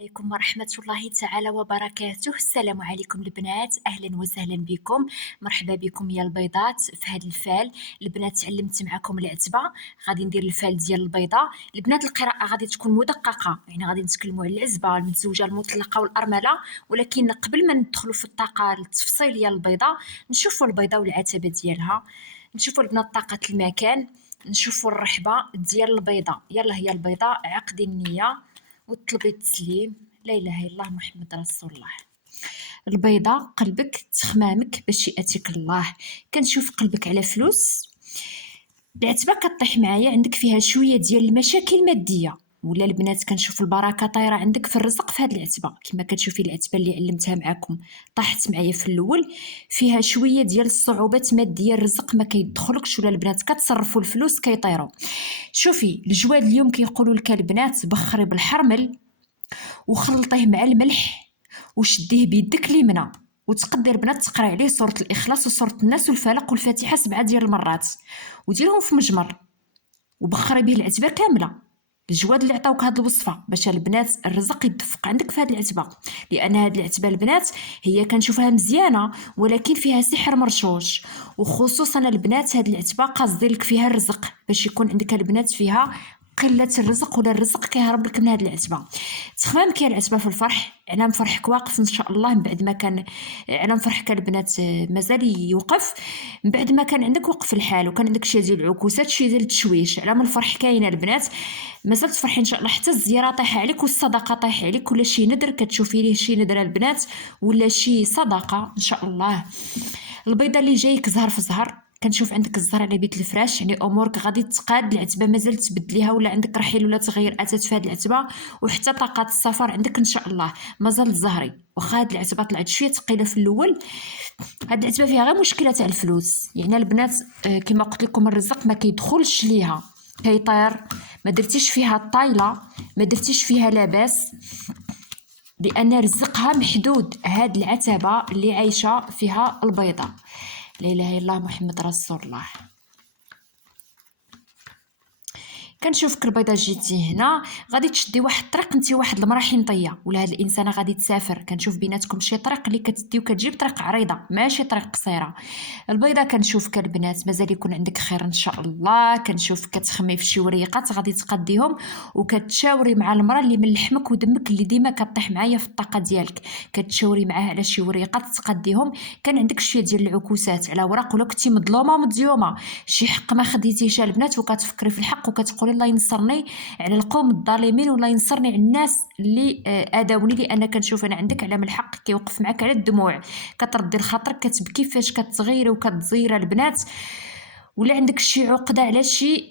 عليكم ورحمة الله تعالى وبركاته. السلام عليكم البنات، أهلا وسهلا بكم. مرحبا بكم يا البيضات في هذا الفال. البنات تعلمت معكم العتبة، غادي ندير الفال ديال البيضة. البنات القراءة غادي تكون مدققة، يعني غادي نتكلموا على العزبة، المتزوجة، المطلقة والأرملة. ولكن قبل ما ندخلوا في الطاقة التفصيلية للبيضة، نشوفوا البيضة والعتبة ديالها، نشوفوا البنات طاقة المكان، نشوفوا الرحبة ديال البيضة. يلا هي البيضة، عقدي النية وطلبي التسليم. لا اله الا الله محمد رسول الله. البيضة قلبك تخمامك باش ياتيك الله. كنشوف قلبك على فلوس. العتبة كطيح معايا، عندك فيها شويه ديال المشاكل الماديه، ولا البنات كنشوف البركه طايره عندك في الرزق في هذه العتبه. كما كتشوفي العتبه اللي علمتها معكم طاحت معايا في الاول، فيها شويه ديال الصعوبات ماديه، الرزق ما كيدخلكش، ولا البنات كتصرفوا الفلوس كيطيروا. شوفي الجواد اليوم كيقولوا لك البنات بخري بالحرمل وخلطيه مع الملح وشديه بيدك اليمنى، وتقدر البنات تقرا عليه سوره الاخلاص وسوره الناس والفلق والفاتحه 7 ديال المرات، وديرهم في مجمر وبخري به العتبه كامله. الجواد اللي عطاوك هاد الوصفه باش البنات الرزق يدفق عندك في هاد العتبه، لان هاد العتبه البنات هي كنشوفها مزيانه ولكن فيها سحر مرشوش. وخصوصا البنات هاد العتبه قاصدين لك فيها الرزق، باش يكون عندك البنات فيها قله الرزق، ولا الرزق كيهرب لك من هاد العتبه. تخمام كاين العتبه في الفرح، علام فرحك واقف ان شاء الله. من بعد ما كان علام فرحك البنات مازال يوقف، من بعد ما كان عندك وقف الحال وكان عندك شي ديال العكوسات، شي ديال التشويش، علام الفرح كاينه البنات. مازال تفرحي ان شاء الله، حتى الزياره طايحه عليك والصدقه طايحه عليك، ولا شي ندر كتشوفي ليه شي ندر البنات، ولا شي صدقه ان شاء الله. البيضه اللي جايك زهر في زهر، كنشوف عندك الزهر على بيت الفراش، يعني امورك غادي تقاد. العتبه مازال تبدليها، ولا عندك رحيل ولا تغيير اتات في هذه العتبه، وحتى طاقات السفر عندك ان شاء الله. مازال الزهري واخا هاد العتبه طلعت شويه ثقيله في الاول. هاد العتبه فيها غير مشكله تاع الفلوس، يعني البنات كما قلت لكم الرزق ما كيدخلش ليها، كيطير. ما درتيش فيها الطايله، ما درتيش فيها لاباس، لان رزقها محدود. هاد العتبه اللي عايشه فيها البيضه، لا اله الا الله محمد رسول الله. كنشوفك البيضه جيتي هنا، غادي تشدي واحد الطريق، انت واحد المراه حنطيه، ولا هاد الانسانه غادي تسافر. كنشوف بيناتكم شي طريق اللي كتدي وكتجيب طريق عريضه ماشي طريق قصيره. البيضه كنشوفك البنات مازال يكون عندك خير ان شاء الله. كنشوفك كتخمي في شي وريقات غادي تقديهم، وكتشاوري مع المراه اللي من لحمك ودمك اللي ديما كطيح معايا في الطاقه ديالك، كتشاوري معاها على شي وريقات تقديهم. كان عندك شويه ديال العكوسات على اوراق، ولا كنتي مظلومه مديومه، شي حق ما خديتيش البنات، وكتفكري في الحق وكتقولي الله ينصرني على القوم الظالمين، ولا ينصرني على الناس اللي اذاوني، لان كنشوف انا عندك علام الحق كيوقف معاك على الدموع، كتردي لخاطرك كتبكي فاش كتغيري وكتزيري البنات. ولا عندك شي عقده على شي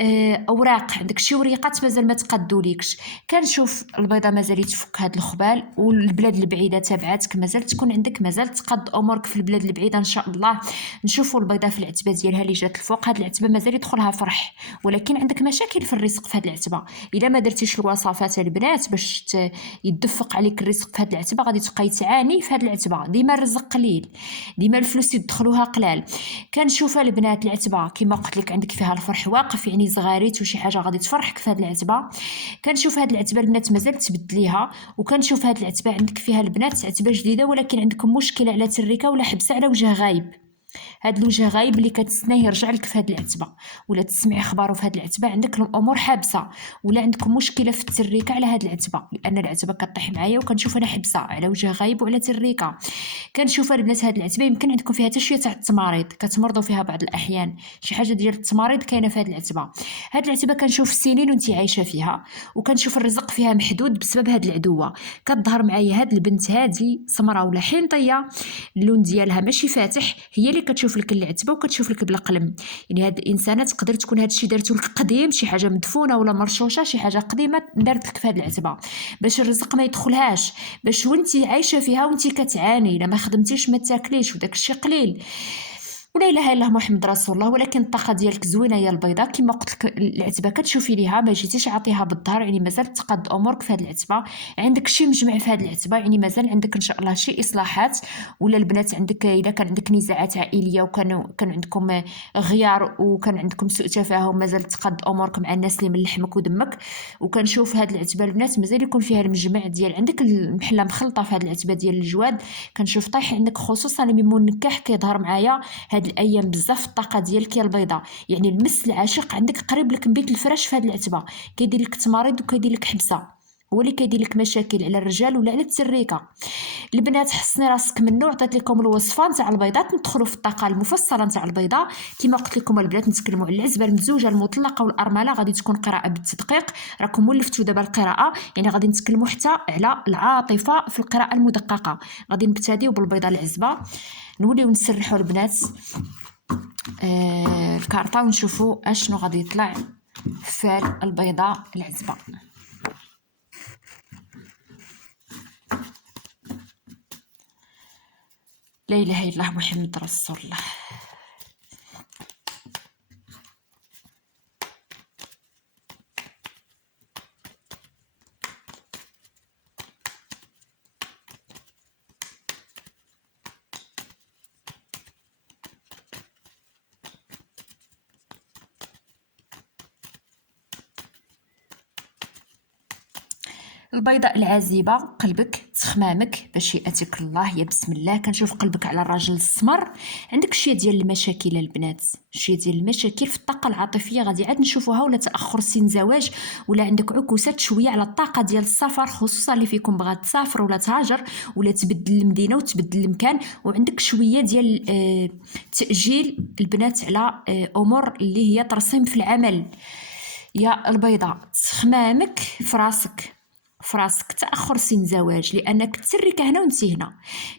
اوراق، عندك شي وريقات مازال ما تقادوليكش. كنشوف البيضه مازال يتفك هاد الخبال، والبلاد البعيده تبعاتك مازال تكون عندك، مازال تقاد امورك في البلاد البعيده ان شاء الله. نشوفوا البيضه في العتبه ديالها اللي جات الفوق. هاد العتبه مازال يدخلها فرح، ولكن عندك مشاكل في الرزق في هاد العتبه. الا ما درتيش الوصفات البنات باش يدفق عليك الرزق في هاد العتبه، غادي تبقاي تعاني في هاد العتبه. ديما الرزق قليل، ديما الفلوس يدخلوها قلال. كنشوف البنات العتبه كما قلت لك عندك فيها الفرح واقف، يعني زغاريت وشي حاجه غادي تفرحك في هاد العتبه. كنشوف هاد العتبه البنات مازال تبدليها. وكنشوف هاد العتبه عندك فيها البنات عتبه جديده، ولكن عندكم مشكله على تريكه ولا حبسه على وجه غايب. هاد الوجه غايب اللي كتسناه يرجع لك في هاد العتبه، ولا تسمعي اخباره في هاد العتبه، عندك الامور حابسه، ولا عندكم مشكله في التريكه على هاد العتبه، لان العتبه كطيح معايا وكنشوف انا حبسه على وجه غايب وعلى تريكه. كنشوف البنات هاد العتبه يمكن عندكم فيها حتى شويه تاع التماريض، كتمرضوا فيها بعض الاحيان، شي حاجه ديال التماريض كاينه في هاد العتبه. هاد العتبه كنشوف سنين وانت عايشه فيها، وكنشوف الرزق فيها محدود بسبب هاد العدوه. كتظهر معايا هاد البنت هادي سمراء ولا حنطيه، اللون ديالها ماشي فاتح، هي اللي كتشوف لك العتبه وكتشوف لك بلا قلم. يعني هاد الانسانه تقدر تكون هاد الشيء دارتو لك قديم، شي حاجه مدفونه ولا مرشوشه، شي حاجه قديمه دارت لك في هاد العتبه باش الرزق ما يدخلهاش، باش وانتي عايشه فيها وانتي كتعاني، الا ما خدمتيش ما تاكليش وداك الشيء قليل. ولا اله الا الله محمد رسول الله. ولكن الطاقه ديالك زوينه يا البيضاء، كما قلت لك العتبه كتشوفي ليها ما جيتيش عاطيها بالظهر، يعني مازال تقاد امورك في هذه العتبه، عندك شي مجمع في هذه العتبه، يعني مازال عندك ان شاء الله شي اصلاحات. ولا البنات عندك اذا كان عندك نزاعات عائليه كان عندكم غيار وكان عندكم سوء تفاهم، مازال تقاد امورك مع الناس اللي من لحمك ودمك. وكنشوف هذه العتبه البنات مازال يكون فيها المجمع ديال عندك المحله مخلطه في هذه العتبه ديال الجواد. كنشوف طايح عندك خصوصا ميمون النكاح كيظهر معايا هاد الايام بزاف الطاقه ديالك يا البيضاء، يعني المس العاشق عندك قريب لك من بيت الفراش في هاد العتبه، كيدير لك تماريض وكيدير لك حبسه، هو اللي كيدير لك مشاكل على الرجال ولا على التريكه. البنات حسني راسك منه، عطيت لكم الوصفه نتاع البيضات، ندخلوا في الطاقه المفصله نتاع البيضاء. كما قلت لكم البنات نتكلموا على العزبه المزوجه المطلقه والارمله، غادي تكون قراءه بالتدقيق، راكم ولفتوا دابا القراءه، يعني غادي نتكلموا حتى على العاطفه في القراءه المدققه. غادي نبتديو بالبيضه العزبه، نوليو نسرحوا البنات الكارطه ونشوفوا اشنو غادي يطلع في البيضه العزبه. لا اله الا الله محمد رسول الله. البيضاء العازبه، قلبك تخمامك باش ياتيك الله يا بسم الله. كنشوف قلبك على الراجل السمر، عندك شويه ديال المشاكل البنات، شويه ديال المشاكل في الطاقه العاطفيه غادي عاد نشوفوها، ولا تاخر سن زواج، ولا عندك عكوسات شويه على الطاقه ديال السفر، خصوصا اللي فيكم بغات تسافر ولا تهاجر ولا تبدل المدينه وتبدل المكان، وعندك شويه ديال تاجيل البنات على امور اللي هي ترسيم في العمل يا البيضاء. تخمامك في راسك تاخر سن زواج، لانك تسريكه هنا وانت هنا.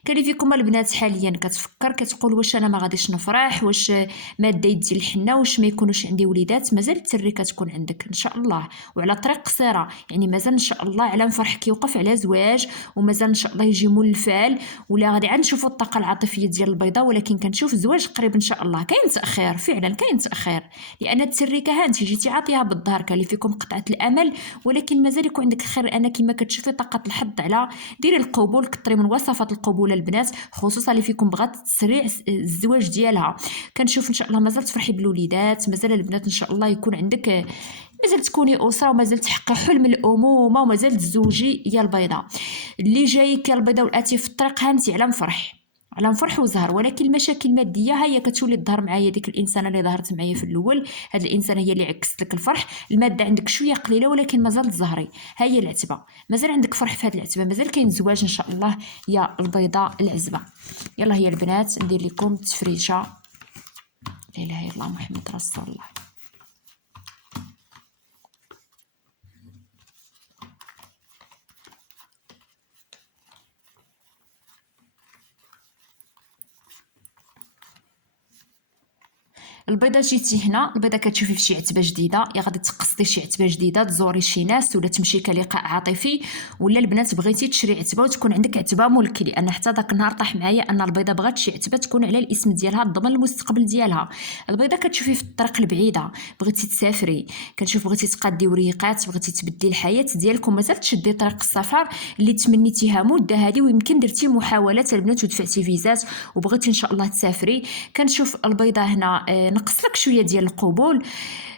كاين فيكم البنات حاليا كتفكر كتقول واش انا ما غاديش نفرح، واش ماده يدي الحنه، واش ما يكونوش عندي وليدات. مازال التريكه تكون عندك ان شاء الله وعلى طريق قصيره، يعني مازال ان شاء الله على فرحك يوقف على زواج، ومازال ان شاء الله يجي مول الفال، ولا غادي عاد نشوفوا الطاقه العاطفيه ديال البيضاء. ولكن كنشوف زواج قريب ان شاء الله. كاين تاخير فعلا، كاين تاخير، لان التريكه ها انت جيتي عاطيها بالظهر، كان اللي فيكم قطعه الامل، ولكن مازال يكون عندك خير. انا كما كتشوفي طاقه الحظ على ديري القبول، كثري من وصفات القبول البنات، خصوصا اللي فيكم بغات تسريع الزواج ديالها. كنشوف ان شاء الله مازال تفرحي بالوليدات، مازال البنات ان شاء الله يكون عندك، مازال تكوني اسره، ومازال تحققي حلم الامومه، ومازال تزوجي يا البيضاء. اللي جايك يا البيضاء والاتي في الطريق هانتي على مفرح، على نفرح وزهر. ولكن المشاكل الماديه هي كتولي تظهر معايا، ديك الانسانه اللي ظهرت معايا في الاول، هاد الانسانه هي اللي عكست لك الفرح. الماده عندك شويه قليله ولكن مازال تزهري، هي العتبه مازال عندك فرح في هاد العتبه، مازال كاين زواج ان شاء الله يا البيضاء العزبه. يلا هي البنات ندير لكم تفريشه. لا اله الا الله محمد رسول الله. البيضه جيتي هنا، البيضه كتشوفي في شي عتبه جديده، يا غادي تقصدي شي عتبه جديده، تزوري شي ناس، ولا تمشي كلقاء عاطفي، ولا البنات بغيتي تشري عتبه وتكون عندك عتبه ملك. لان حتى داك النهار طاح معايا ان البيضه بغات شي عتبه تكون على الاسم ديالها ضمن المستقبل ديالها. البيضه كتشوفي في الطريق البعيده، بغيتي تسافري، كنشوف بغيتي تقادي وريقات، بغيتي تبدلي الحياه ديالكم، مازال تشدي طريق السفر اللي تمنيتيها مده هذه، ويمكن درتي محاولات البنات ودفعتي فيزات وبغيتي ان شاء الله تسافري. كنشوف البيضه هنا نقص لك شويه ديال القبول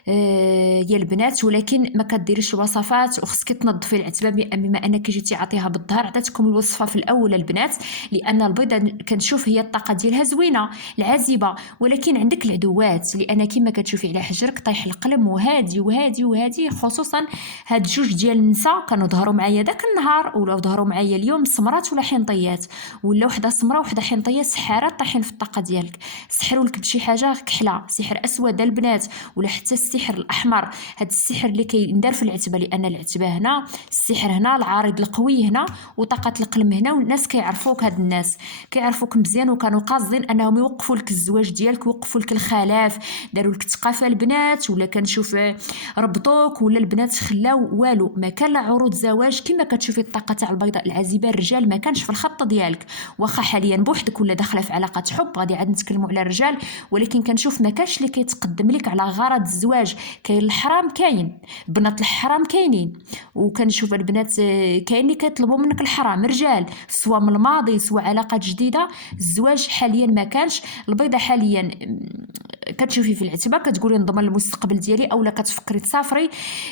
يا البنات، ولكن ما كديريش الوصفات، وخصك تنظفي العتبه. بما انك جيتي عطيها بالظهر، عطيتكم الوصفه في الاول البنات، لان البيضه كنشوف هي الطاقه ديالها زوينه العازبه، ولكن عندك العدوات، لان كما كتشوفي على حجرك طايح القلم وهادي وهادي وهادي. خصوصا هاد جوج ديال النساء كانوا ظهروا معايا داك النهار، ولا ظهروا معايا اليوم، سمرات ولا حنطيات، ولا وحده سمره وحده حنطيه، سحارات طايحين في الطاقه ديالك، سحروا لك بشي حاجه كحله، سحر اسود البنات، ولا حتى السحر الاحمر، هذا السحر اللي كيندار في العتبه، لان العتبه هنا، السحر هنا، العارض القوي هنا، وطاقه القلم هنا، والناس كيعرفوك، هاد الناس كيعرفوك مزيان وكانوا قاصدين انهم يوقفوا لك الزواج ديالك، يوقفوا لك الخلاف، داروا لك ثقافه البنات، ولا كنشوف ربطوك، ولا البنات خلاو والو، ما كان لا عروض زواج. كما كتشوفي الطاقه تاع البيضاء العازبه، الرجال ما كانش في الخط ديالك، واخا حاليا بوحدك ولا داخله في علاقه حب، غادي عاد نتكلموا على الرجال، ولكن كنشوف ما كانش اللي كيتقدم لك على غرض الزواج. كاين الحرام، كاين بنات الحرام كاينين، وكنشوف البنات كاين اللي كيطلبوا منك الحرام، رجال سواء من الماضي سواء علاقات جديده. الزواج حاليا ما كانش. البيضه حاليا كتشوفي في العتبه كتقولي نضمن المستقبل ديالي، اولا كتفكري تسافري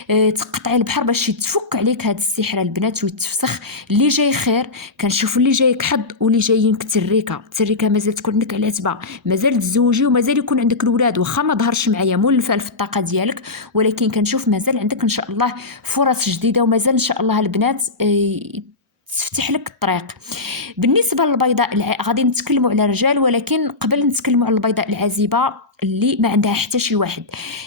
تقطعي البحر باش يتفك عليك هاد السحر البنات ويتفسخ. اللي جاي خير، كنشوف اللي جايك حظ، واللي جايينك التريكه مازال تكون عندك العتبه، مازال تزوجي ومازال يكون عندك الولاد، واخا ما ظهرش معايا مولفه في الطاقه ديالك، ولكن كنشوف مازال عندك ان شاء الله فرص جديده، ومازال ان شاء الله البنات تفتح لك الطريق. بالنسبه للبيضاء غادي نتكلموا على الرجال، ولكن قبل نتكلموا على البيضاء العازبه اللي ما عندها حتى شي واحد.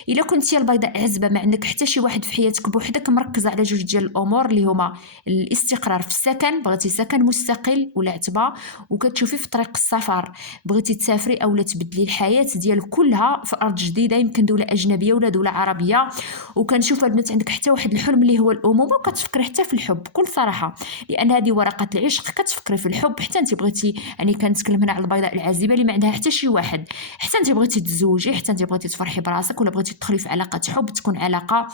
الا كنتي البيضاء عازبه ما عندك حتى شي واحد في حياتك بوحدك، مركزه على جوج ديال الامور اللي هما الاستقرار في السكن، بغيتي سكن مستقل ولا عتبه، وكتشوفي في طريق السفر، بغيتي تسافري اولا تبدلي الحياه ديالك كلها في ارض جديده، يمكن دوله اجنبيه ولا دوله عربيه. وكنشوف البنات عندك حتى واحد الحلم اللي هو الامومه، وكتفكري حتى في الحب بكل صراحه، لان هذه ورقه العشق، كتفكري في الحب. حتى انت بغيتي، يعني كنتكلم هنا على البيضاء العازبه اللي ما عندها حتى شي واحد، حتى انت بغيتي تزوجي، حتى انت بغيتي تفرحي براسك، ولا بغيتي تدخلي في علاقه حب، تكون علاقه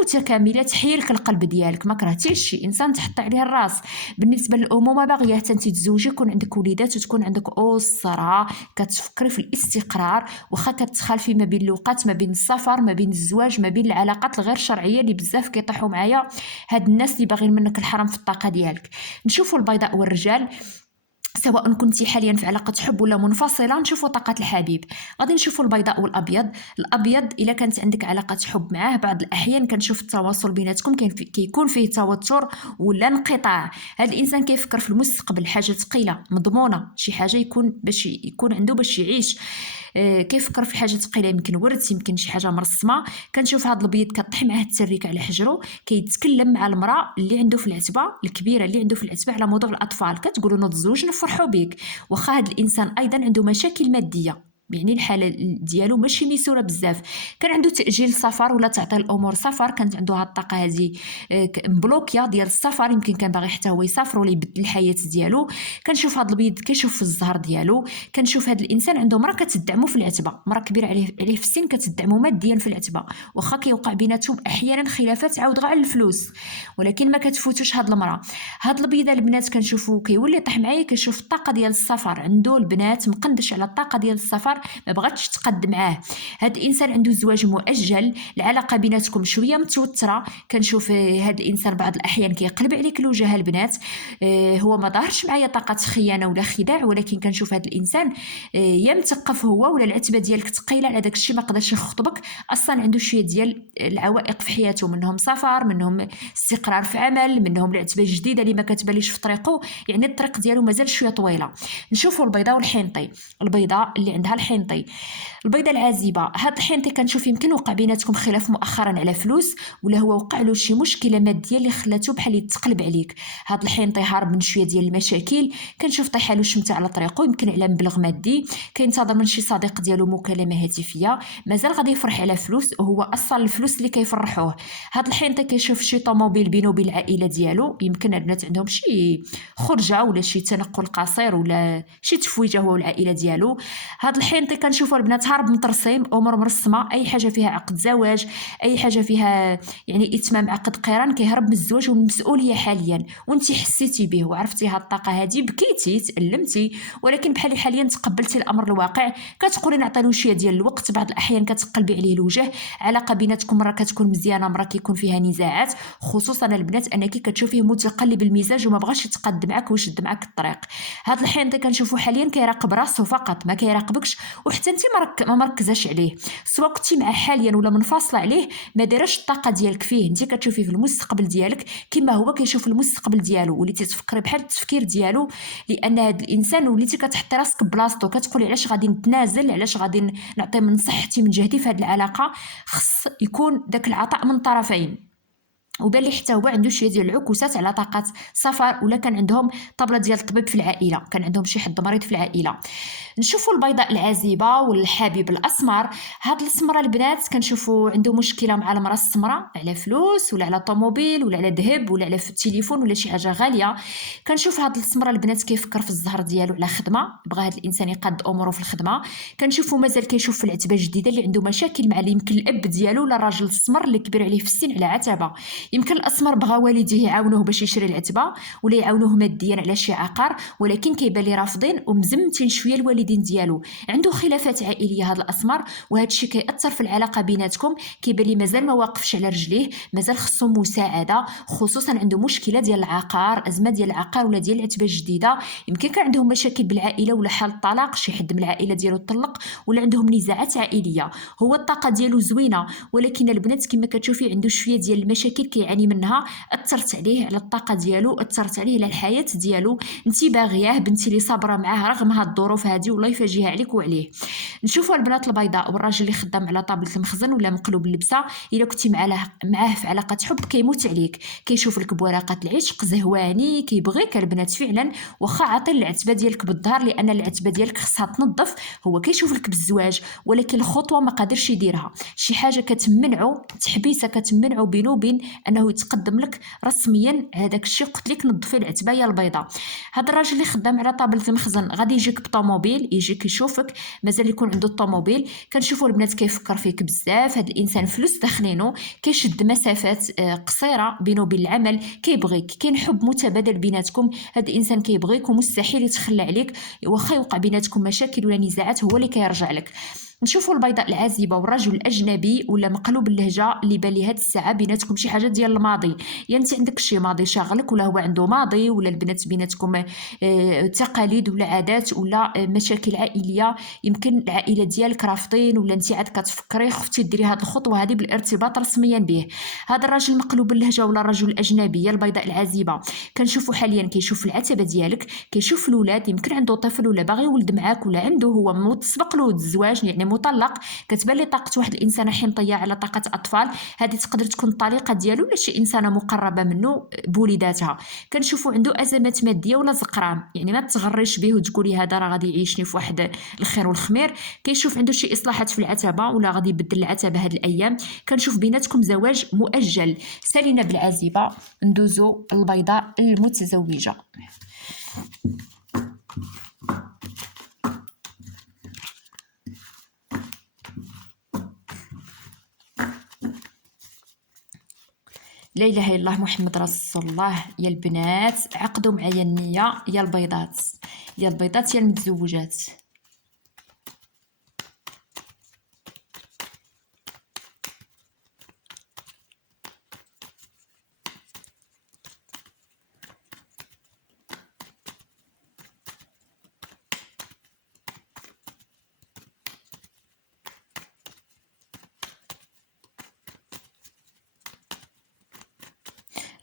متكامله تحيي لك القلب ديالك، ما كرهتيش شي انسان تحط عليه الراس. بالنسبه للامومه باغيه حتى انت تزوجي، يكون عندك وليدات، وتكون عندك اسره، كتفكري في الاستقرار، واخا كتخالفي ما بين الوقت، ما بين السفر، ما بين الزواج، ما بين العلاقات الغير شرعيه اللي بزاف كيطيحوا معايا هاد الناس اللي باغيين منك الحرام في الطاقه ديالك. نشوفوا البيضاء والرجال، سواء كنتي حاليا في علاقه حب ولا منفصله، نشوفوا طاقه الحبيب. غادي نشوفوا البيضاء والابيض. الابيض الا كانت عندك علاقه حب معاه، بعض الاحيان كنشوف التواصل بيناتكم كيكون فيه توتر ولا انقطاع. هذا الانسان كيفكر في المستقبل، حاجه ثقيله مضمونه، شي حاجه يكون باش يكون عنده باش يعيش. كيفكر في حاجه ثقيله، يمكن ورث، يمكن شي حاجه مرسمه. كنشوف هذا البيض كطيح معاه التريكه على حجره، كيتكلم مع المراه اللي عنده في العتبه الكبيره اللي عنده في العتبه على موضوع الاطفال، كتقولوا نوض الزوج نفرحوا بك. واخا هذا الانسان ايضا عنده مشاكل ماديه، يعني الحاله ديالو ماشي ميسوره بزاف، كان عنده تاجيل سفر ولا تعطيل الامور سفر، كانت عنده هاد الطاقه هذه مبلوكيا ديال السفر، يمكن كان باغي حتى هو يسافر ولا يبدل الحياه ديالو. كنشوف هاد البيض كيشوف في الزهر ديالو، كنشوف هاد الانسان عنده مرا كتدعمو في العتبه، مرا كبيره عليه في السن كتدعمو ماديا في العتبه، واخا كيوقع بيناتهم احيانا خلافات عاود غير على الفلوس، ولكن ما كتفوتوش هاد المرا. هاد البيضه البنات كنشوفو كيولي يطيح معايا، كيشوف الطاقه ديال السفر عنده، البنات مقندش على الطاقه ديال السفر، ما بغاتش تقد معاه. هاد الانسان عنده زواج مؤجل، العلاقه بيناتكم شويه متوتره. كنشوف هاد الانسان بعض الاحيان كيقلب عليك الوجه البنات، هو ما ظهرش معايا طاقه خيانه ولا خداع، ولكن كنشوف هاد الانسان يا مثقف هو، ولا العتبه ديالك ثقيله على داك الشيء ما قدرش يخطبك اصلا، عنده شويه ديال العوائق في حياته، منهم سفر، منهم استقرار في عمل، منهم العتبه الجديده اللي ما كتباليش في طريقه، يعني الطريق ديالو مازال شويه طويله. نشوفوا البيضاء والحنطي. البيضاء اللي عندها الحنطي، البيضه العازبه، هاد الحنطي كنشوف يمكن وقع بيناتكم خلاف مؤخرا على فلوس، ولا هو وقع له شي مشكله ماديه اللي خلاته بحال يتقلب عليك. هاد الحنطي هارب من شويه ديال المشاكل، كنشوف طيح له الشمته على طريقه، يمكن على مبلغ مادي، كينتظر من شي صديق ديالو مكالمه هاتفيه، مازال غادي يفرح على فلوس، وهو اصلا الفلوس اللي كيفرحوه. هاد الحنطي كيشوف شي طوموبيل بينه وبين العائله ديالو، يمكن البنات عندهم شي خرجه ولا شي تنقل قصير ولا شي تفويجه هو والعائله ديالو. هاد الحنطي كنشوفوا البنات هارب من ترسيم امور مرسمه، اي حاجه فيها عقد زواج، اي حاجه فيها يعني اتمام عقد قران، كيهرب من الزواج والمسؤوليه حاليا، وانت حسيتي به وعرفتي هاد الطاقه هذه، بكيتي تالمتي، ولكن بحال حاليا تقبلتي الامر الواقع، كتقولي نعطي له شويه ديال الوقت. بعض الاحيان كتقلبي عليه الوجه، علاقه بيناتكم مره كتكون مزيانه، مره كيكون فيها نزاعات، خصوصا البنات انك كتشوفيه متقلب المزاج وما بغاش يتقدم معك ويشد معك الطريق. هاد الحنطي كنشوفو حاليا كيراقب راسو فقط، ما كيراقبكش، وحتى انت ما مركزاش عليه، سواء كنتي معاه حاليا ولا منفصله عليه، ما دايرش الطاقه ديالك فيه. انت كتشوفي في المستقبل ديالك كما هو كيشوف المستقبل ديالو، وليتي تفكري بحال التفكير ديالو، لان هذا الانسان وليتي كتحطي راسك بلاصتو، كتقولي علاش غادي نتنازل، علاش غادي نعطي من صحتي من جهدي في هذه العلاقه. خص يكون داك العطاء من طرفين. وبان لي حتى هو عنده شويه ديال العكوسات على طاقه سفر، ولا كان عندهم طبله ديال الطبيب في العائله، كان عندهم شي حد مريض في العائله. نشوفوا البيضاء العازبه والحبيب الاسمر. هاد السمره البنات كنشوفوا عنده مشكله مع المراه السمراء، على فلوس ولا على طوموبيل ولا على ذهب ولا على التليفون ولا شي حاجه غاليه. كنشوف هاد السمره البنات كيفكر في الزهر ديالو على خدمه، بغى هاد الانسان يقاد اموره في الخدمه. كنشوفوا مازال كيشوف في العتبه الجديده اللي عنده مشاكل مع اللي يمكن الاب ديالو ولا الراجل السمر اللي كبير عليه في السن على عتبه. يمكن الاسمر بغى والديه يعاونوه باش يشري العتبه ولا يعاونوه ماديا على شي عقار، ولكن كيبان لي رافضين ومزمتين شويه الوالدين ديالو. عنده خلافات عائليه هذا الاسمر، وهذا الشيء كيأثر في العلاقه بيناتكم. كيبان لي مازال ما واقفش على رجليه، مازال خصو مساعده، خصوصا عنده مشكله ديال العقار، ازمه ديال العقار ولا ديال العتبه الجديده. يمكن كان عندهم مشاكل بالعائله ولا حال الطلاق، شي حد من العائله ديالو طلق ولا عندهم نزاعات عائليه. هو الطاقه ديالو زوينه، ولكن البنات كما كتشوفي عنده شويه ديال المشاكل كيعاني منها، اثرت عليه على الطاقه ديالو، اثرت عليه على الحياه ديالو. انت باغياه، بنتي اللي صابره معاه رغم هاد الظروف هذه، والله يفاجئها عليك وعليه. نشوفوا البنات البيضاء والراجل اللي خدام على طابله المخزن ولا مقلوب اللبسه. الا كنتي معاه في علاقه حب كيموت عليك، كيشوف لك بورقه العشق، زهواني، كيبغيك البنات فعلا. واخا عاطي العتبه ديالك بالظهر، لان العتبه ديالك خصها تنظف، هو كيشوف لك بالزواج، ولكن الخطوه ما قادرش يديرها. شي حاجه كتمنعه، تحبيسه كتمنعه بينه وبين انه يتقدم لك رسميا. هذاك الشيء قلت لك نظفي العتبه يا البيضاء. هذا الراجل اللي خدام على طابله المخزن غادي يجيك بطوموبيل، يجيك يشوفك، مازال يكون عنده الطوموبيل. كنشوفوا البنات كيفكر فيك بزاف. هذا الانسان فلوس داخلينه، كيشد مسافات قصيره بينه وبين العمل، كيبغيك، كاين حب متبادل بيناتكم. هذا الانسان كيبغيك ومستحيل يتخلى عليك، واخا يوقع بيناتكم مشاكل ولا نزاعات هو اللي كيرجع لك. نشوفوا البيضاء العازبه والرجل الاجنبي ولا مقلوب اللهجه، اللي بالي هاد الساعه بيناتكم شي حاجه ديال الماضي. يا انت عندك شي ماضي شاغلك، ولا هو عنده ماضي، ولا البنات بيناتكم تقاليد ولا عادات ولا مشاكل عائليه. يمكن العائله ديالك رافضين، ولا انت عاد كتفكري خفتي ديري هاد الخطوه هذه بالارتباط رسميا به. هذا الراجل مقلوب اللهجه ولا الرجل الاجنبي البيضاء العازبه كنشوفوا حاليا كيشوف العتبه ديالك، كيشوف الاولاد، يمكن عنده طفل ولا باغي ولد معاك، ولا عنده هو متسبق له الزواج يعني مطلق. كتبان لي طاقه واحد الانسانه حنطيه على طاقه اطفال. هذه تقدر تكون الطليقه ديالو ولا شي انسانه مقربه منه بوليداتها. كنشوفوا عنده ازمات ماديه ولا زقران، يعني ما تغريش به وتقولي هذا راه غادي يعيشني في واحد الخير والخمير. كيشوف عنده شي اصلاحات في العتبه ولا غادي يبدل العتبه هاد الايام. كنشوف بيناتكم زواج مؤجل. سالينا بالعازبه، ندوزو البيضاء المتزوجه. لا اله الا الله محمد رسول الله. يا البنات عقدوا معايا النيه، يا البيضات، يا البيضات، يا المتزوجات.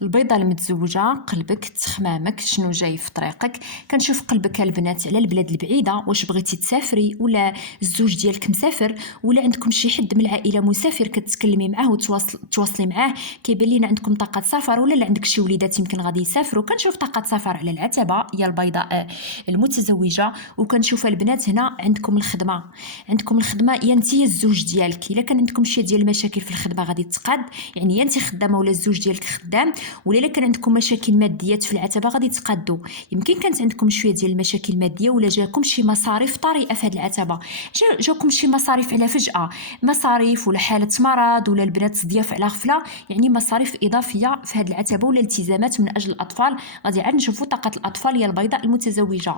البيضة المتزوجة، قلبك، تخمامك، شنو جاي في طريقك. كنشوف قلبك البنات على البلاد البعيدة، واش بغيتي تسافري، ولا الزوج ديالك مسافر، ولا عندكم شي حد من العائلة مسافر كتكلمي معاه وتواصلي معاه. كيبان لينا عندكم طاقة سفر، ولا عندك شي وليدات يمكن غادي يسافروا. كنشوف طاقة سفر على العتبة يا البيضاء المتزوجة. وكنشوف البنات هنا عندكم الخدمة، عندكم الخدمة، يا انت يا الزوج ديالك. الا كان عندكم شي ديال المشاكل في الخدمة غادي تقاد، يعني يا انت خدامة ولا الزوج ديالك خدام. ولا كان عندكم مشاكل ماديات في العتبه غادي تقادوا. يمكن كانت عندكم شويه ديال المشاكل الماديه، ولا جاكم شي مصاريف طارئه في هذه العتبه. جاكم شي مصاريف على فجاه، مصاريف ولا حاله مرض، ولا البنات ضياف على غفله، يعني مصاريف اضافيه في هذه العتبه، ولا التزامات من اجل الاطفال. غادي عاد نشوفوا طاقه الاطفال يا البيضاء المتزوجه.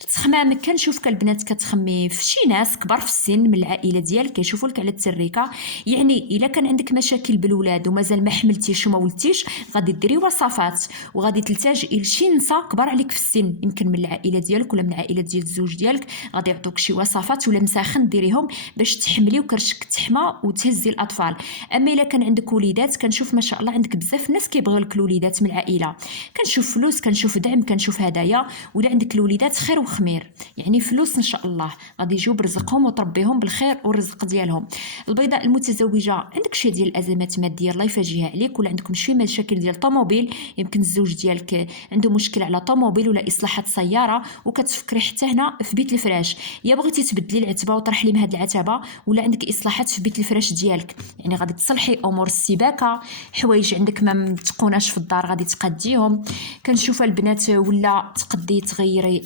تخمامك، كنشوفك البنات كتخمي في شي ناس كبار في السن من العائله ديالك، كيشوفوا لك على التريكه. يعني الا كان عندك مشاكل بالولاد ومازال ما حملتيش وما ولدتيش، غادي غادي ديري وصفات وغادي تلتجئي لشي نساء كبار عليك في السن، يمكن من العائله ديالك ولا من العائله ديال الزوج ديالك، غادي يعطوك شي وصفات ولا مساخن ديريهم باش تحملي وكرشك تحمى وتهزي الاطفال. اما الا كان عندك وليدات كنشوف ما شاء الله عندك بزاف الناس كيبغيو لك الوليدات من العائله، كنشوف فلوس، كنشوف دعم، كنشوف هدايا، ولا عندك الوليدات خير وخمير، يعني فلوس ان شاء الله غادي يجيو برزقهم وتربيهم بالخير والرزق ديالهم. البيضاء المتزوجه عندك شي ديال الازمات ماديه الله يفرجيها عليك، ولا عندكم شي مشاكل ديال طوموبيل، يمكن الزوج ديالك عنده مشكل على طوموبيل ولا اصلاحات سياره، وكتفكري حتى هنا في بيت الفراش، يا بغيتي تبدلي العتبه وترحلي من هاد العتبه، ولا عندك اصلاحات في بيت الفراش ديالك، يعني غادي تصلحي امور السباكه، حوايج عندك ما متقوناش في الدار غادي تقديهم. كنشوف البنات ولا تقدي تغيري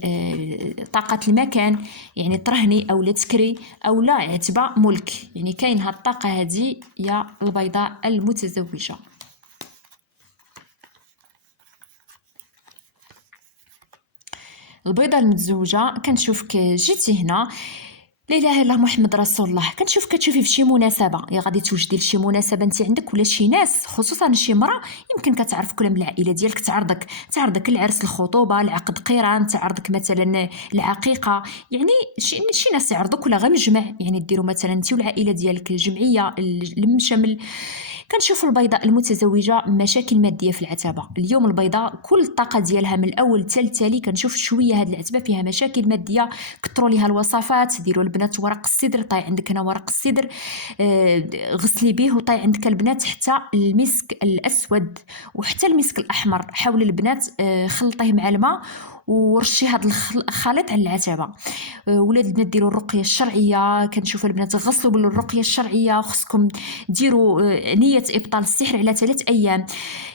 طاقه المكان، يعني ترهني او لا تكري او لا عتبه ملك، يعني كاين هاد الطاقه هذه يا البيضاء المتزوجه. البيضاء المتزوجه كنشوفك جيتي هنا، لا اله الا محمد رسول الله، كنشوف كتشوفي في شي مناسبه، يا غادي توجدي لشي مناسبه انت عندك ولا شي ناس، خصوصا شي مراه يمكن كتعرفك ولا من العائله ديالك، تعرضك العرس، الخطوبه، العقد قران، تعرضك مثلا العقيقه، يعني شي ناس يعرضوك ولا غير مجمع، يعني ديروا مثلا انت والعائله ديالك جمعيه شمل. كنشوف البيضاء المتزوجه مشاكل ماديه في العتبه اليوم، البيضاء كل الطاقه ديالها من الاول حتى التالي كنشوف شويه هاد العتبه فيها مشاكل ماديه، كثروا ليها الوصفات، ديروا البنات ورق السدر، طاي عندك هنا ورق السدر غسلي به، وطاي عندك البنات حتى المسك الاسود وحتى المسك الاحمر، حاول البنات خلطيه مع الماء ورشي هذا الخليط على العتبه. ولاد البنات ديروا الرقيه الشرعيه، كنشوف البنات غسلوا بالرقيه الشرعيه، خصكم ديروا نيه ابطال السحر على 3 ايام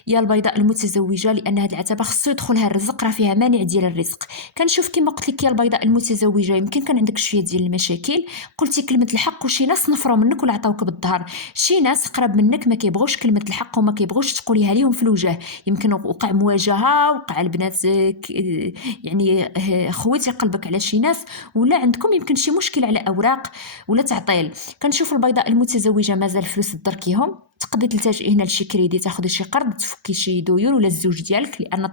يا البيضاء المتزوجه، لان هذه العتبه خصو يدخلها الرزق، راه فيها مانع ديال الرزق. كنشوف كما قلت لك يا البيضاء المتزوجه يمكن كان عندك شويه ديال المشاكل، قلتي كلمه الحق وشي ناس نفروا منك ولا عطاوك بالظهر، شي ناس قرب منك ما كيبغوش كلمه الحق وما كيبغوش تقوليها ليهم في الوجه، يمكن وقع مواجهه، وقع البنات يعني خويتي قلبك على شي ناس، ولا عندكم يمكن شي مشكل على اوراق ولا تعطيل. كنشوف البيضاء المتزوجه مازال فلوس تدركيهم، تقدري تلتجئي هنا لشي كريدي، تاخذي شي قرض تفكي شي ديون، ولا الزوج ديالك، لان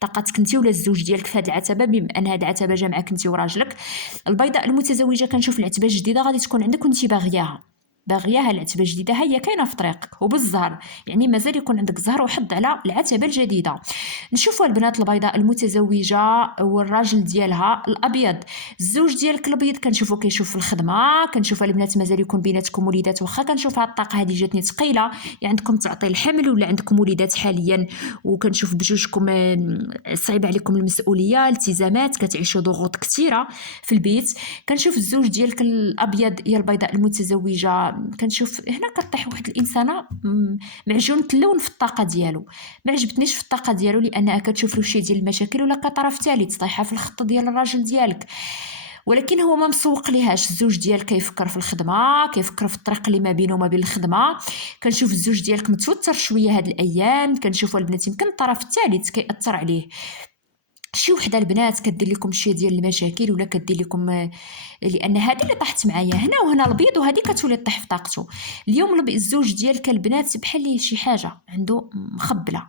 طاقتك انت ولا الزوج ديالك في هذه العتبه، بما ان هذه العتبه جامعك انت وراجلك. البيضاء المتزوجه كنشوف العتبه الجديده غادي تكون عندك وانت باغياها العتبه الجديده هي كاينه في طريقك وبالزهر، يعني مازال يكون عندك زهر وحظ على العتبه الجديده. نشوفوا البنات البيضاء المتزوجه والراجل ديالها الابيض، الزوج ديالك الابيض كنشوفوا كيشوف في الخدمه، كنشوف البنات مازال يكون بيناتكم وليدات، واخا كنشوف هاد الطاقه هذه جاتني ثقيله، يعني عندكم تعطي الحمل ولا عندكم وليدات حاليا، وكنشوف بجوجكم صعيب عليكم المسؤوليه، التزامات، كتعيشوا ضغوط كثيره في البيت. كنشوف الزوج ديالك الابيض يا البيضاء المتزوجه، كنشوف هنا كطيح واحد الانسانه معجون اللون في الطاقه ديالو، ما عجبتنيش في الطاقه ديالو، لانها كتشوف له شي ديال المشاكل ولا كطرف ثالث طايحه في الخط ديال الراجل ديالك، ولكن هو ما مسوق ليهاش. الزوج ديالك كيفكر في الخدمه، كيفكر في الطريق اللي ما بينه وما بين الخدمه. كنشوف الزوج ديالك متوتر شويه هاد الايام، كنشوفوا البنات يمكن الطرف الثالث كيأثر عليه، شي وحده البنات كدير لكم شي ديال المشاكل ولا كدير لكم، لان هذه اللي طاحت معايا هنا وهنا البيض، وهذه كتولي طيح في طاقته اليوم. الزوج ديالك البنات بحال ليه شي حاجه عنده مخبله،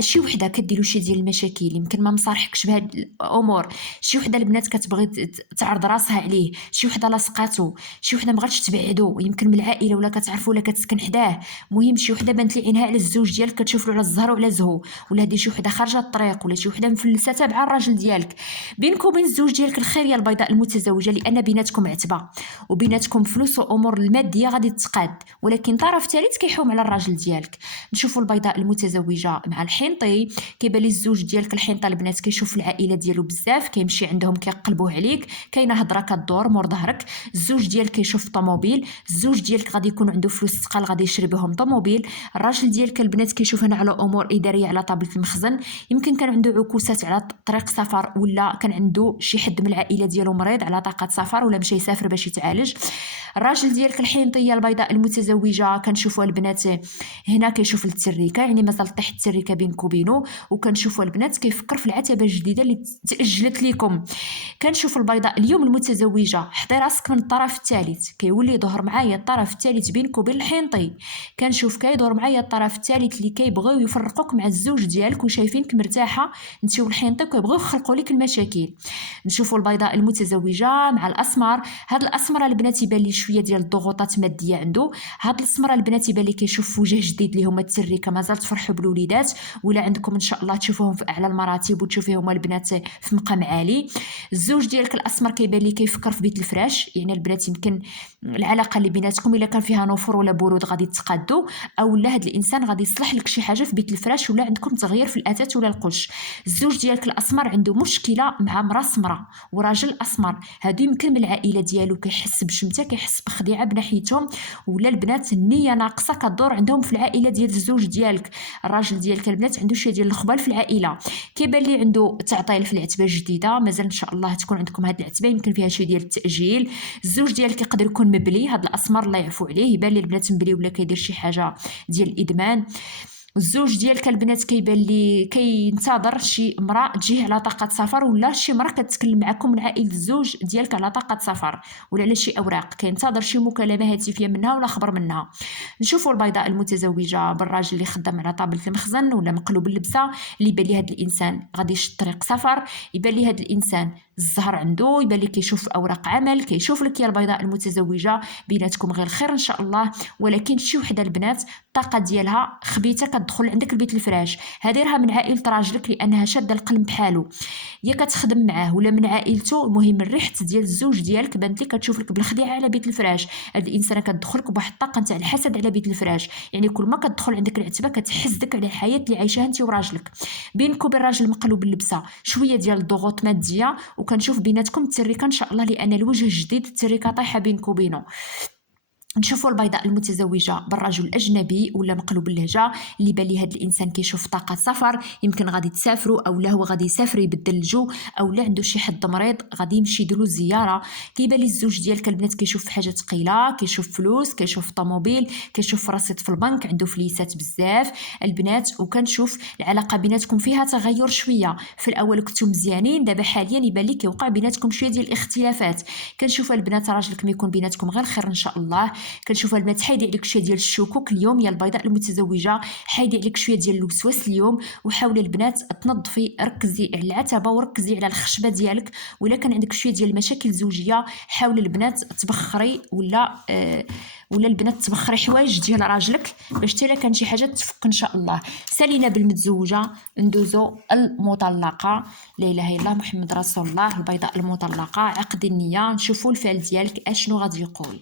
شي وحده كديروا شي ديال المشاكل، يمكن ما مصارحكش بهاد الامور، شي وحده البنات كتبغي تعرض راسها عليه، شي وحده لاصقاتو، شي وحده مبغاتش تبعدو، يمكن من العائله ولا كتعرفوا ولا كتسكن حداه، مهم شي وحده بانت لي عينها على الزوج ديالك، كتشوف له على الزهر وعلى زهو، ولا هذه شي وحده خارجه الطريق، ولا شي وحده مفلسه تابعه الراجل ديالك. بينك وبين الزوج ديالك الخير يا البيضاء المتزوجه، لان بيناتكم عتبه وبيناتكم فلوس وامور الماديه غادي تتقاد، ولكن طرف ثالث كيحوم على الراجل ديالك. نشوفوا البيضاء المتزوجه مع الحنطي، كيبان لي الزوج ديالك الحنطه البنات كيشوف العائله ديالو بزاف، كيمشي عندهم كيقلبوه عليك، كاينه هضره كدور مور ظهرك. الزوج ديالك كيشوف طوموبيل، الزوج ديالك غادي يكون عنده فلوس ثقال غادي يشري بهم طوموبيل. الراجل ديالك البنات كيشوف هنا على امور اداريه على طابله المخزن، يمكن كان عنده عكوسات على طريق سفر، ولا كان عنده شي حد من العائله ديالو مريض على طاقه سفر، ولا مشى يسافر باش يتعالج. الراجل ديالك الحينطيه البيضاء المتزوجه كنشوفوا البنات هنا كيشوف التريكه، يعني مازال طيح التريكه بينك وبينه، وكنشوفوا البنات كيفكر في العتبه الجديده اللي تاجلت لكم. كنشوف البيضاء اليوم المتزوجه حطي راسك من الطرف الثالث، كيولي يظهر معايا الطرف الثالث بينك وبين الحينطي. كنشوف كيدور معايا الطرف الثالث اللي كيبغيو يفرقوك مع الزوج ديالك وشايفينك مرتاحه انت والحينطي، كيبغيو يخلقوا لك المشاكل. نشوفوا البيضاء المتزوجه مع الاسمر. هاد الاسمر البنات يبان لي شويه ديال الضغوطات ماديه عنده. هاد الاسمر البنات يبان لي كيشوف وجه جديد اللي هما التريكه، مازال تفرحوا بالوليدات، ولا عندكم ان شاء الله تشوفوهم في اعلى المراتب وتشوفيهم البنات في مقام عالي. الزوج ديالك الاسمر كيبان لي كيفكر في بيت الفراش، يعني البنات يمكن العلاقه اللي بيناتكم الا كان فيها نفور ولا برود غادي تقادوا، او لا هاد الانسان غادي يصلح لك شي حاجه في بيت الفراش، ولا عندكم تغيير في الاثاث ولا القش. الزوج ديالك الاسمر عنده مشكله مع مرا سمراء وراجل اسمر، هادو يمكن من العائله ديالو كيحس بشمته، كيحس بخديعه بناحيتهم، ولا البنات النيه ناقصه كدور عندهم في العائله ديال الزوج ديالك. الراجل ديالك البنات عنده شويه ديال الخبال في العائله، كيبان لي عنده تعطيل في العتبه الجديده، مازال ان شاء الله تكون عندكم هاد العتبه يمكن فيها شي ديال التاجيل. الزوج ديالك يقدر يكون مبلي، هاد الاسمر الله يعفو عليه يبان لي البنات مبلي ولا كيدير شي حاجه ديال الادمان. الزوج ديالك البنات كيبان لي كينتظر شي امراه تجيه على طاقه سفر، ولا شي امراه كتكلم معكم من عائله الزوج ديالك على طاقه سفر ولا على شي اوراق، كينتظر شي مكالمه هاتفيه منها ولا خبر منها. نشوفوا البيضاء المتزوجه بالراجل اللي خدام على طابله المخزن ولا مقلوب اللبسه، اللي يبان لي هذا الانسان غادي يشد طريق سفر، يبان لي هذا الانسان الزهر عنده، يبان لي كيشوف اوراق عمل، كيشوف لك يا البيضاء المتزوجه بيناتكم غير الخير ان شاء الله. ولكن شي وحده البنات الطاقه ديالها خبيثه كتدخل عندك البيت الفراش، هذه راها من عائله راجلك لانها شاده القلب بحالو، يا كتخدم معاه ولا من عائلته. المهم الريحه ديال الزوج ديالك بانت لك كتشوف لك بالخديعه على بيت الفراش، هاد الانسانه كتدخلك بواحد الطاقه نتاع الحسد على بيت الفراش، يعني كل ما كتدخل عندك العتبه كتحسدك على الحياه اللي عايشاها انت وراجلك. بينك وبين راجل مقلوب اللبسه شويه ديال الضغوط ماديه، وكنشوف بيناتكم التريكه ان شاء الله، لان الوجه الجديد التريكه طايحه بينك وبينه. نشوفوا البيضاء المتزوجه بالرجل الاجنبي ولا مقلوب اللهجه، اللي بان لي هذا الانسان كيشوف طاقه سفر، يمكن غادي تسافروا او لا هو غادي يسافر يبدل الجو، او لا عنده شي حد مريض غادي يمشي يديروا زياره. كيبان لي الزوج ديالك البنات كيشوف حاجه ثقيله، كيشوف فلوس، كيشوف طوموبيل، كيشوف رصيد في البنك، عنده فليسات بزاف البنات. وكنشوف العلاقه بيناتكم فيها تغير شويه، في الاول كنتم مزيانين، دابا حاليا يبان لي كيوقع بيناتكم شويه ديال الاختلافات. كنشوف البنات راجلك ما يكون بيناتكم غير خير ان شاء الله. كنشوف البنات حيدي عليك شويه ديال الشكوك اليوم يا البيضاء المتزوجه، حيدي عليك شويه ديال الوسواس اليوم، وحاولي البنات تنظفي، ركزي على العتبه وركزي على الخشبه ديالك. ولا كان عندك شويه ديال المشاكل زوجيه حاولي البنات تبخري ولا البنات تبخري حوايج ديال راجلك باش تيلا كان شي حاجه تفك ان شاء الله. سالينا بالمتزوجه، ندوزو المطلقه. لا اله الا الله محمد رسول الله. البيضاء المطلقه عقد النيه، نشوفوا الفعل ديالك اشنو غادي يقول.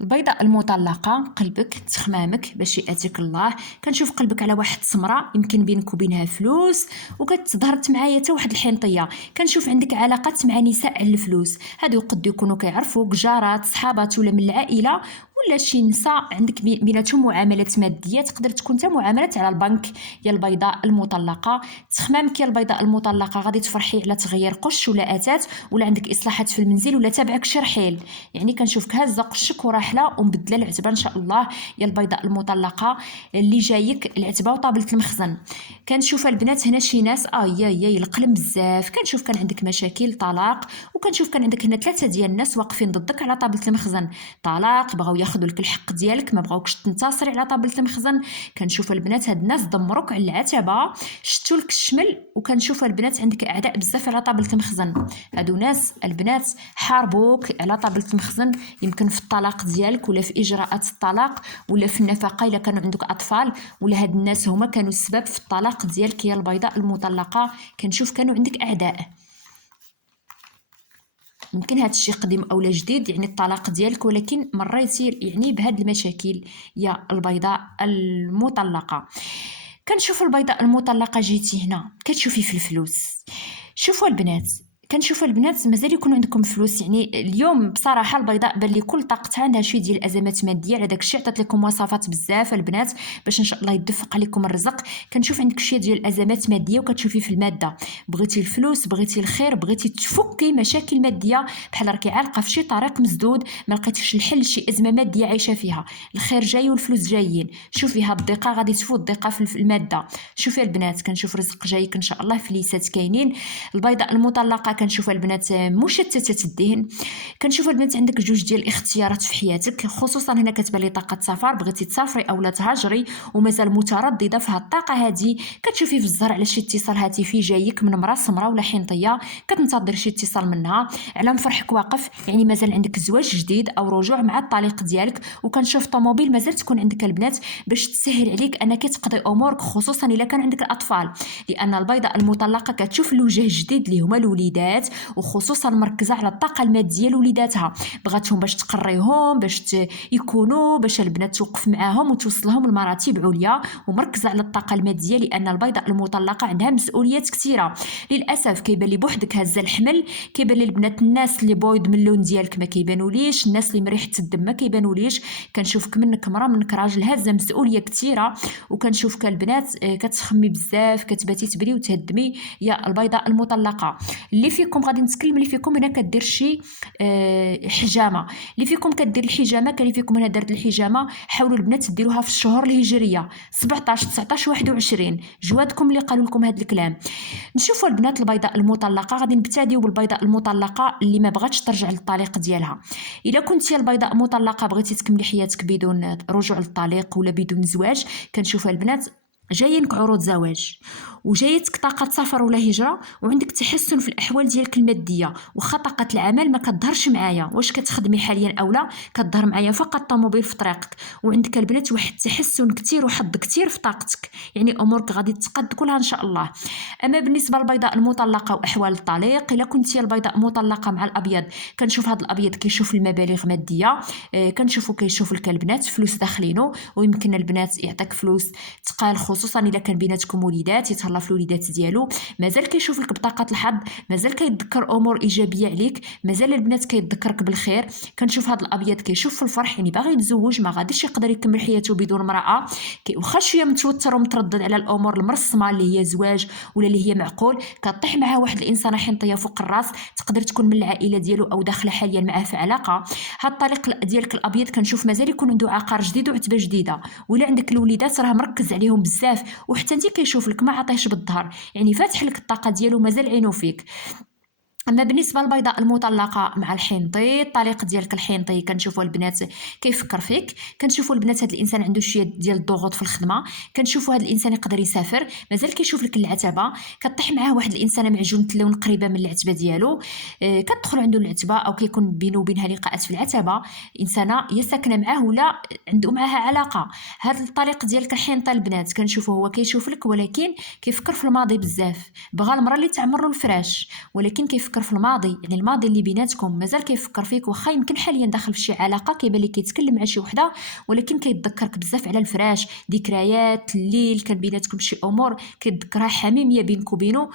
البيضاء المطلقه قلبك تخمامك باش ياتيك الله. كنشوف قلبك على واحد سمراء يمكن بينك وبينها فلوس، وكتظهرت معايا حتى واحد الحنطيه. كنشوف عندك علاقات مع نساء على الفلوس، هادو قد يكونوا كيعرفوك جارات صحابات ولا من العائله، ولا شي نساء عندك بيناتهم معاملات ماديه، تقدر تكون حتى معاملات على البنك. يا البيضاء المطلقه تخمامك يا البيضاء المطلقه غادي تفرحي على تغيير قش ولا اثاث، ولا عندك اصلاحات في المنزل، ولا تابعك شي رحيل، يعني كنشوفك هازه قشك وراحله ومبدله العتبه ان شاء الله. يا البيضاء المطلقه اللي جايك العتبه وطابله المخزن. كنشوف البنات هنا شي ناس يا القلم بزاف، كنشوف كان عندك مشاكل طلاق، وكنشوف كان عندك هنا 3 ديال الناس واقفين ضدك على طابله المخزن. طلاق، بغاو ياخذوا لك الحق ديالك، ما بغاوكش تنتصري على طابله المخزن. كنشوف البنات هاد الناس دمروك على العتبه، شتوا لك الشمل. وكنشوف البنات عندك اعداء بزاف على طابله المخزن، هادو ناس البنات حاربوك على طابله المخزن، يمكن في الطلاق ديالك ولا في اجراءات الطلاق ولا في النفقه الا كانوا عندك اطفال، ولا هاد الناس هما كانوا السبب في الطلاق ديالك يا البيضاء المطلقه. كنشوف كانوا عندك اعداء. يمكن هذا الشيء قديم اولا جديد، يعني الطلاق ديالك، ولكن مريتي يعني بهاد المشاكل يا البيضاء المطلقه. كنشوف البيضاء المطلقه جيتي هنا كتشوفي في الفلوس. شوفوا البنات، كنشوفوا البنات مازال يكون عندكم فلوس. يعني اليوم بصراحه البيضاء بان لي كل طاقتها عندها شويه ديال الازمات ماديه، على داك الشيء عطات لكم وصفات بزاف البنات باش ان شاء الله يدفق عليكم الرزق. كنشوف عندك شويه ديال الازمات ماديه وكتشوفي في الماده، بغيتي الفلوس، بغيتي الخير، بغيتي تفكي مشاكل ماديه، بحال راكي عالقه في شي طريق مسدود ما لقيتيش الحل شي ازمه ماديه عايشه فيها. الخير جاي والفلوس جايين. شوفي هاد الضيقه غادي تفوت الضيقه في الماده. شوفي البنات كنشوف رزق جايك ان شاء الله، فليسات كاينين. البيضاء المطلقه كنشوف البنات مشتته الذهن. كنشوف البنات عندك جوج ديال الاختيارات في حياتك، خصوصا هنا كتبان لي طاقه سفر، بغيتي تسافري اولا تهاجري ومازال متردده في هاد الطاقه هذه. كتشوفي في الزهر على شي اتصال هاتفي جايك من مرا سمراء ولا حنطيه، كتنتظر شي اتصال منها على مفرحك واقف، يعني مازال عندك زواج جديد او رجوع مع الطليق ديالك. وكنشوف طوموبيل مازال تكون عندك البنات باش تسهل عليك انك تقضي امورك، خصوصا الا كان عندك الاطفال، لان البيضاء المطلقه كتشوف الوجه جديد اللي هما الوليدات، وخصوصا مركزه على الطاقه الماديه لوليداتها، بغاتهم باش تقريهم، باش يكونوا، باش البنات توقف معاهم وتوصلهم لمراتب عليا، ومركزه على الطاقه الماديه، لان البيضاء المطلقه عندها مسؤوليات كثيره. للاسف كيبان لي بوحدك هزه الحمل، كيبان لي البنات الناس اللي بويض من اللون ديالك ما كيبانوليش، الناس اللي من ريحه الدم ما كيبانوليش. كنشوفك منك مرا منك راجل هازه مسؤوليه كثيره، وكنشوفك البنات كتخمي بزاف، كتباتي تبري وتهدمي يا البيضاء المطلقه. اللي فيكم غادي نتكلم، اللي فيكم هنا كدير شي حجامه، اللي فيكم كدير الحجامه، كاين اللي فيكم هنا دارت الحجامه، حاولوا البنات ديروها في الشهور الهجريه 17 19 21، جوادكم اللي قالوا لكم هذا الكلام. نشوفوا البنات البيضاء المطلقه، غادي نبتديو بالبيضاء المطلقه اللي ما بغاتش ترجع للطليق ديالها. الا كنتي البيضاء مطلقه بغيتي تكملي حياتك بدون رجوع للطليق ولا بدون زواج، كنشوف البنات جايينك عروض زواج، وجايتك طاقه سفر ولا هجره، وعندك تحسن في الاحوال ديالك الماديه، وخا طاقه العمل ما كتظهرش معايا، واش كتخدمي حاليا اولا كتظهر معايا فقط طوموبيل في طريقك. وعندك البنات واحد التحسن كثير وحظ كثير في طاقتك، يعني امورك غادي تقاد كلها ان شاء الله. اما بالنسبه للبيضاء المطلقه واحوال الطليق، الا كنتي البيضاء مطلقه مع الابيض، كنشوف هذا الابيض كيشوف المبالغ ماديه، كنشوفو كيشوف لك البنات فلوس داخلينو، ويمكن البنات يعطيك فلوس تقال، خصوصا الا كان بيناتكم وليدات يتهلا في الوليدات ديالو. مازال كيشوف لك بطاقه الحظ، مازال كيتذكر امور ايجابيه عليك، مازال البنات كيتذكرك بالخير. كنشوف هذا الابيض كيشوف في الفرح، يعني باغي يتزوج ما غاديش يقدر يكمل حياته بدون امراه، واخا شويه متوتر ومتردد على الامور المرسمه اللي هي زواج ولا اللي هي معقول، كطيح معها واحد الانسانه حنطيه فوق الراس، تقدر تكون من العائله ديالو او داخله حاليا معاه في علاقه. هاد الطريق ديالك الابيض كنشوف مازال يكون عنده عقار جديد وعتبه جديده، ولا عندك الوليدات راه مركز عليهم بزاف، وحتى انت كيشوف لك ما عطيهش بالظهر، يعني فاتح لك الطاقه ديالو مازال عينو فيك. اما بالنسبه للبيضاء المطلقه مع الحنطي، الطريق ديالك الحنطي كنشوفوا البنات كيفكر فيك، كنشوفوا البنات هذا الانسان عنده شويه ديال الضغوط في الخدمه، كنشوفوا هذا الانسان يقدر يسافر، مازال كيشوف لك العتبه، كطيح معاه واحد الانسان معجون اللون قريبه من العتبه ديالو، كتدخل عنده العتبه او كيكون بينه وبينها لقاءات في العتبه، انسانه يا ساكنه معاه ولا عنده معها علاقه. هذا الطريق ديالك الحنطي البنات كنشوفوا هو كيشوف لك، ولكن كيفكر في الماضي بزاف، بغى المراه اللي تعمر له الفراش، ولكن كيفكر في الماضي، يعني الماضي اللي بيناتكم مازال كيفكر فيك، واخا يمكن حاليا داخل في شي علاقه كيبان لي كيتكلم مع شي وحده، ولكن كيتذكرك بزاف على الفراش، ذكريات الليل كان بيناتكم شي امور كيتذكرها حميميه بينك وبينه،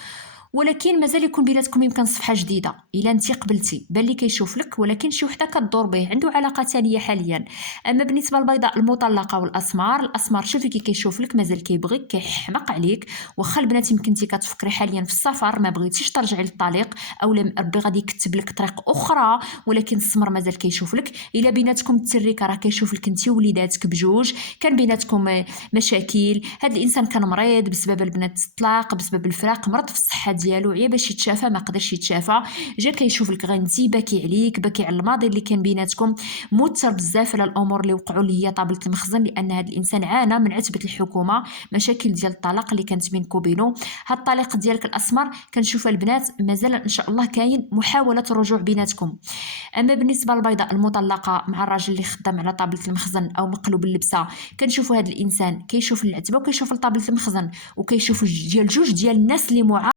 ولكن مازال يكون بيناتكم يمكن صفحه جديده. الا انت قبلتي بان لي كيشوف لك، ولكن شي وحده كدور به عنده علاقه ثانيه حاليا. اما بالنسبه للبيضاء المطلقه والاسمار، الاسمار شوفي كي كيشوف لك مازال كيبغيك، كيحماق عليك، واخا البنات يمكن انت كتفكري حاليا في السفر ما بغيتيش ترجعي للطريق، او ربي غادي يكتب لك طريق اخرى، ولكن السمر مازال كيشوف لك. الا بيناتكم التريكه راه كيشوف لك انت ووليداتك بجوج، كان بيناتكم مشاكل، هذا الانسان كان مريض بسبب البنات الطلاق، بسبب الفراق، مرض في الصحه ديالو، عيا باش يتشافى ما قدرش يتشافى، جا كيشوف لك غنتي باكي عليك، باكي على الماضي اللي كان بيناتكم، موتر بزاف على الامور اللي وقعوا اللي هي طابله المخزن، لان هذا الانسان عانى من عتبه الحكومه، مشاكل ديال الطلاق اللي كانت بينك وبينه. هاد الطليق ديالك الاسمر كنشوف البنات مازال ان شاء الله كاين محاوله رجوع بيناتكم. اما بالنسبه للبيضاء المطلقه مع الراجل اللي خدام على طابله المخزن او مقلوب اللبسه، كنشوفوا هذا الانسان كيشوف العتبه وكيشوف طابله المخزن، وكيشوف ديال جوج ديال الناس اللي